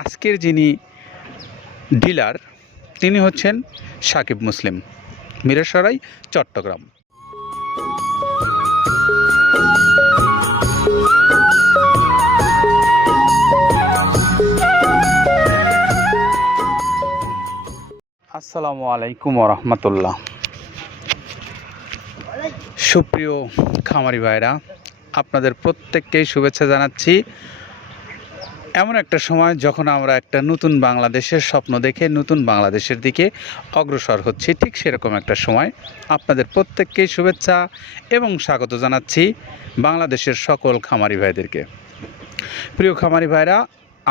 আজকের যিনি ডিলার, তিনি হচ্ছেন সাকিব মুসলিম। মিরাসরাই চট্টগ্রাম। আসসালামু আলাইকুম রহমতুল্লাহ সুপ্রিয় খামারি ভাইরা, আপনাদের প্রত্যেককেই শুভেচ্ছা জানাচ্ছি। এমন একটা সময় যখন আমরা একটা নতুন বাংলাদেশের স্বপ্ন দেখে নতুন বাংলাদেশের দিকে অগ্রসর হচ্ছি, ঠিক সেরকম একটা সময়। আপনাদের প্রত্যেককেই শুভেচ্ছা এবং স্বাগত জানাচ্ছি বাংলাদেশের সকল খামারি ভাইদেরকে। প্রিয় খামারি ভাইরা,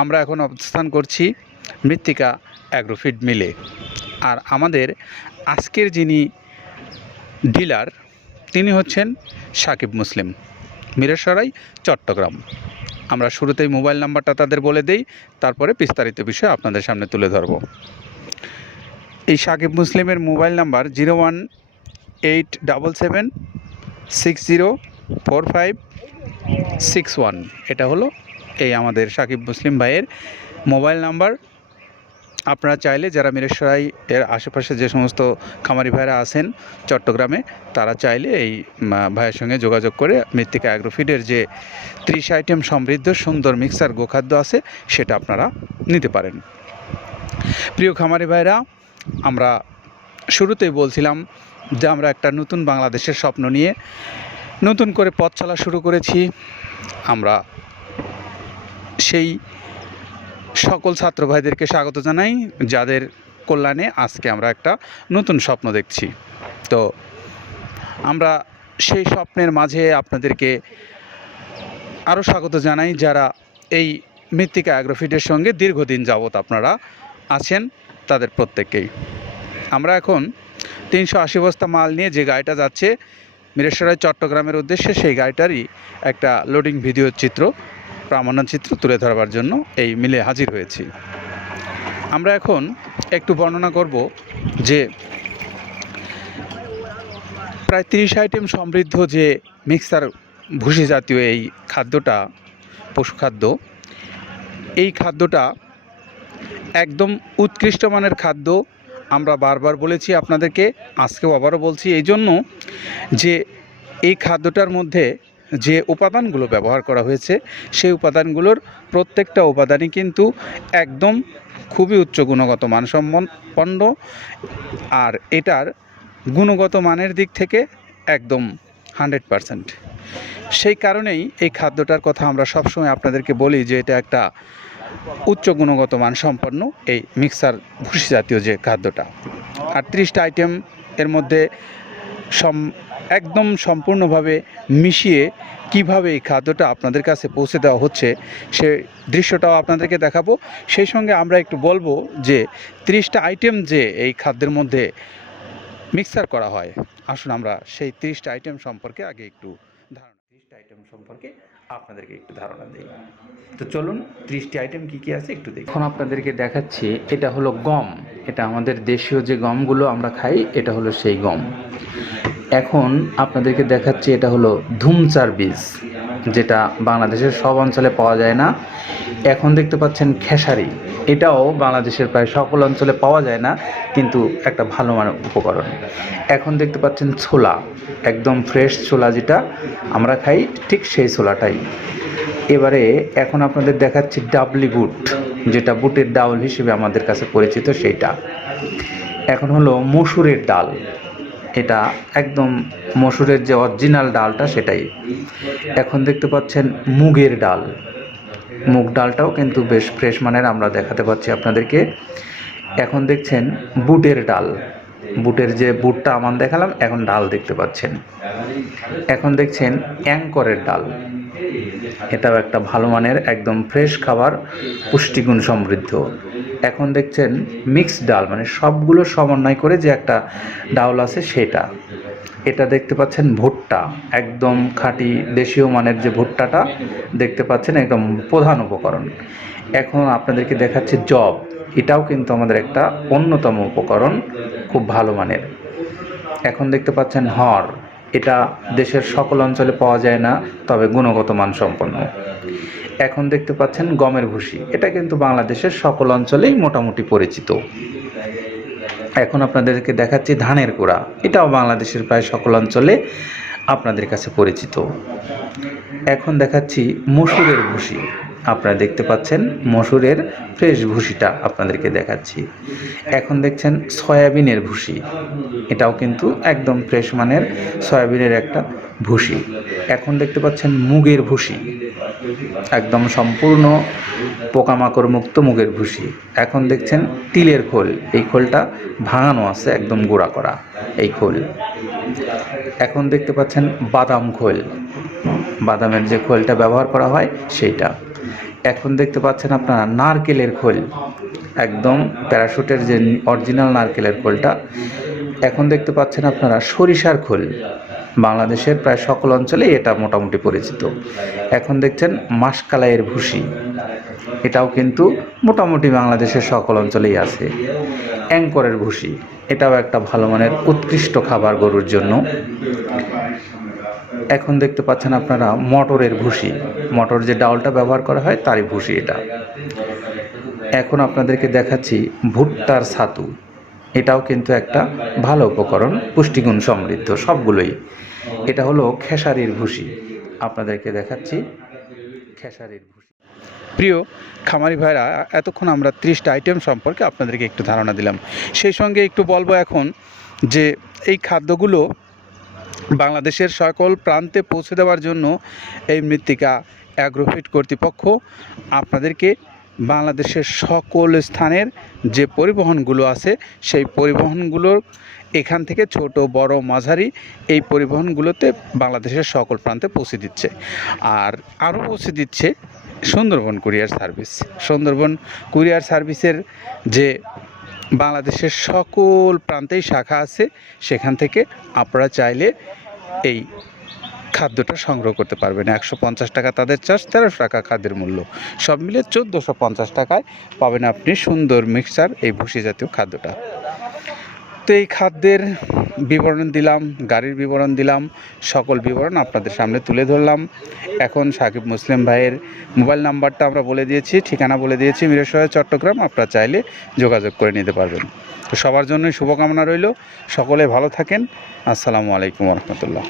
আমরা এখন অবস্থান করছি মৃত্তিকা অ্যাগ্রোফিড মিলে। আর আমাদের আজকের যিনি ডিলার, তিনি হচ্ছেন সাকিব মুসলিম। মিরেসরাই চট্টগ্রাম। আমরা শুরুতেই মোবাইল নাম্বারটা তাদের বলে দেই, তারপরে বিস্তারিত বিষয় আপনাদের সামনে তুলে ধরব। এই সাকিব মুসলিমের mobile number zero one eight double seven six zero four five six one. এটা হলো এই আমাদের সাকিব মুসলিম ভাইয়ের মোবাইল নাম্বার। আপনারা চাইলে যারা মিরেশ্বরাই এর আশেপাশে যে সমস্ত খামারি ভাইরা আছেন চট্টগ্রামে, তারা চাইলে এই ভাইয়ের সঙ্গে যোগাযোগ করে মৃত্তিকা অ্যাগ্রোফিডের যে ত্রিশ আইটেম সমৃদ্ধ সুন্দর মিক্সার গোখাদ্য আছে, সেটা আপনারা নিতে পারেন। প্রিয় খামারি ভাইরা, আমরা শুরুতেই বলছিলাম যে আমরা একটা নতুন বাংলাদেশের স্বপ্ন নিয়ে নতুন করে পথ চলা শুরু করেছি। আমরা সেই সকল ছাত্র ভাইদেরকে স্বাগত জানাই, যাদের কল্যাণে আজকে আমরা একটা নতুন স্বপ্ন দেখছি। তো আমরা সেই স্বপ্নের মাঝে আপনাদেরকে আরও স্বাগত জানাই, যারা এই মৃত্তিকা অ্যাগ্রোফিটের সঙ্গে দীর্ঘদিন যাবৎ আপনারা আছেন, তাদের প্রত্যেককেই। আমরা এখন তিনশো আশি বস্তা মাল নিয়ে যে গাড়িটা যাচ্ছে মিরেশ্বরাই চট্টগ্রামের উদ্দেশ্যে সেই গাড়িটারই একটা লোডিং ভিডিও চিত্র প্রামাণ্য চিত্র তুলে ধরবার জন্য এই মিলে হাজির হয়েছি। আমরা এখন একটু বর্ণনা করব যে প্রায় তিরিশ আইটেম সমৃদ্ধ যে মিক্সার ভুসি জাতীয় এই খাদ্যটা, পশু খাদ্য, এই খাদ্যটা একদম উৎকৃষ্ট মানের খাদ্য। আমরা বারবার বলেছি আপনাদেরকে, আজকেও আবারও বলছি এই জন্য যে এই খাদ্যটার মধ্যে যে উপাদানগুলো ব্যবহার করা হয়েছে, সেই উপাদানগুলোর প্রত্যেকটা উপাদানই কিন্তু একদম খুবই উচ্চ গুণগত মানসম্পন্ন আর এটার গুণগত মানের দিক থেকে একদম হান্ড্রেড পারসেন্ট। সেই কারণেই এই খাদ্যটার কথা আমরা সবসময় আপনাদেরকে বলি যে এটা একটা উচ্চ গুণগত মান সম্পন্ন এই মিক্সার ভুসি জাতীয় যে খাদ্যটা। আর ত্রিশটা আইটেম এর মধ্যে সম একদম সম্পূর্ণভাবে মিশিয়ে কীভাবে এই খাদ্যটা আপনাদের কাছে পৌঁছে দেওয়া হচ্ছে, সে দৃশ্যটাও আপনাদেরকে দেখাবো। সেই সঙ্গে আমরা একটু বলব যে ত্রিশটা আইটেম যে এই খাদ্যের মধ্যে মিক্সার করা হয়, আসুন আমরা সেই ত্রিশটা আইটেম সম্পর্কে আগে একটু ধারণা ত্রিশটা আইটেম সম্পর্কে আপনাদেরকে একটু ধারণা দিই। তো চলুন, ত্রিশটি আইটেম কি কি আছে একটু দেখি। এখন আপনাদেরকে দেখাচ্ছি, এটা হলো গম। এটা আমাদের দেশীয় যে গমগুলো আমরা খাই, এটা হলো সেই গম। এখন আপনাদেরকে দেখাচ্ছি এটা হলো ধুমচার বীজ, যেটা বাংলাদেশের সব অঞ্চলে পাওয়া যায় না। এখন দেখতে পাচ্ছেন খেসারি, এটাও বাংলাদেশের প্রায় সকল অঞ্চলে পাওয়া যায় না, কিন্তু একটা ভালো মানের উপকরণ। এখন দেখতে পাচ্ছেন ছোলা, একদম ফ্রেশ ছোলা যেটা আমরা খাই ঠিক সেই ছোলাটাই। এবারে এখন আপনাদের দেখাচ্ছি ডাবলি বুট, যেটা বুটের ডাউল হিসেবে আমাদের কাছে পরিচিত সেইটা। এখন হলো মসুরের ডাল এটা একদম মসুরের যে অরিজিনাল ডালটা সেটাই। এখন দেখতে পাচ্ছেন মুগের ডাল। মুগ ডালটাও কিন্তু বেশ ফ্রেশ মানের, আমরা দেখাতে পাচ্ছি আপনাদেরকে। এখন দেখছেন বুটের ডাল। বুটের যে বুটটা আমান দেখালাম, এখন ডাল দেখতে পাচ্ছেন। এখন দেখছেন অ্যাঙ্করের ডাল। এটাও একটা ভালো মানের, একদম ফ্রেশ খাবার, পুষ্টিগুণ সমৃদ্ধ। এখন দেখছেন মিক্সড ডাল মানে সবগুলো সমন্বয় করে যে একটা ডাউল আছে সেটা। এটা দেখতে পাচ্ছেন ভুট্টা, একদম খাঁটি দেশীয় মানের যে ভুট্টাটা দেখতে পাচ্ছেন, একদম প্রধান উপকরণ। এখন আপনাদেরকে দেখাচ্ছে জব এটাও কিন্তু আমাদের একটা অন্যতম উপকরণ, খুব ভালো মানের। এখন দেখতে পাচ্ছেন হর, এটা দেশের সকল অঞ্চলে পাওয়া যায় না, তবে গুণগত মান সম্পন্ন এখন দেখতে পাচ্ছেন গমের ভুসি। এটা কিন্তু বাংলাদেশের সকল অঞ্চলেই মোটামুটি পরিচিত। এখন আপনাদেরকে দেখাচ্ছি ধানের কুড়া এটাও বাংলাদেশের প্রায় সকল অঞ্চলে আপনাদের কাছে পরিচিত। এখন দেখাচ্ছি মসুরের ভুসি। আপনারা দেখতে পাচ্ছেন মসুরের ফ্রেশ ভুসিটা আপনাদেরকে দেখাচ্ছি। এখন দেখছেন সয়াবিনের ভুসি। এটাও কিন্তু একদম ফ্রেশ মানের সয়াবিনের একটা ভুসি। এখন দেখতে পাচ্ছেন মুগের ভুসি। একদম সম্পূর্ণ পোকামাকড় মুক্ত মুগের ভুসি এখন দেখছেন তিলের খোল। এই খোলটা ভাঙানো আছে একদম গুঁড়া করা এই খোল। এখন দেখতে পাচ্ছেন বাদাম খোল। বাদামের যে খোলটা ব্যবহার করা হয় সেইটা। এখন দেখতে পাচ্ছেন আপনারা নারকেলের খোল। একদম প্যারাশুটের যে অরিজিনাল নারকেলের খোলটা। এখন দেখতে পাচ্ছেন আপনারা সরিষার খোল। বাংলাদেশের প্রায় সকল অঞ্চলে এটা মোটামুটি পরিচিত। এখন দেখছেন মাসকালাইয়ের ভুসি। এটাও কিন্তু মোটামুটি বাংলাদেশের সকল অঞ্চলেই আছে। অ্যাঙ্করের ভুসি, এটাও একটা ভালো মানের উৎকৃষ্ট খাবার গরুর জন্য। এখন দেখতে পাচ্ছেন আপনারা মটরের ভুসি। মটর যে ডাউলটা ব্যবহার করা হয় তারই ভুসি এটা। এখন আপনাদেরকে দেখাচ্ছি ভুট্টার ছাতু। এটাও কিন্তু একটা ভালো উপকরণ, পুষ্টিগুণ সমৃদ্ধ, সবগুলোই। এটা হলো খেসারির ভুসি। আপনাদেরকে দেখাচ্ছি খেসারির ভুসি। প্রিয় খামারি ভাইরা, এতক্ষণ আমরা ত্রিশটা আইটেম সম্পর্কে আপনাদেরকে একটু ধারণা দিলাম। সেই সঙ্গে একটু বলব এখন যে এই খাদ্যগুলো বাংলাদেশের সকল প্রান্তে পৌঁছে দেওয়ার জন্য এই মৃত্তিকা অ্যাগ্রোফিট কর্তৃপক্ষ আপনাদেরকে বাংলাদেশের সকল স্থানের যে পরিবহনগুলো আছে, সেই পরিবহনগুলোর এখান থেকে ছোট, বড়, মাঝারি এই পরিবহনগুলোতে বাংলাদেশের সকল প্রান্তে পৌঁছে দিচ্ছে। আর আরও পৌঁছে দিচ্ছে Sundarban courier service. Sundarban courier সার্ভিসের যে বাংলাদেশের সকল প্রান্তেই শাখা আছে, সেখান থেকে আপনারা চাইলে এই খাদ্যটা সংগ্রহ করতে পারবেন একশো পঞ্চাশ টাকা তাদের চার্জ, তেরোশো টাকা খাদ্যের মূল্য। সব মিলে চোদ্দোশো পঞ্চাশ টাকায় পাবেন আপনি সুন্দর মিক্সচার এই ভুসি জাতীয় খাদ্যটা। তো এই খাদ্যের বিবরণ দিলাম, গাড়ির বিবরণ দিলাম, সকল বিবরণ আপনাদের সামনে তুলে ধরলাম। এখন সাকিব মুসলিম ভাইয়ের মোবাইল নাম্বারটা আমরা বলে দিয়েছি, ঠিকানা বলে দিয়েছি, মিরসরাই, চট্টগ্রাম। আপনারা চাইলে যোগাযোগ করে নিতে পারবেন। তো সবার জন্যই শুভকামনা রইল। সকলে ভালো থাকেন। আসসালামু আলাইকুম রহমতুল্লাহ।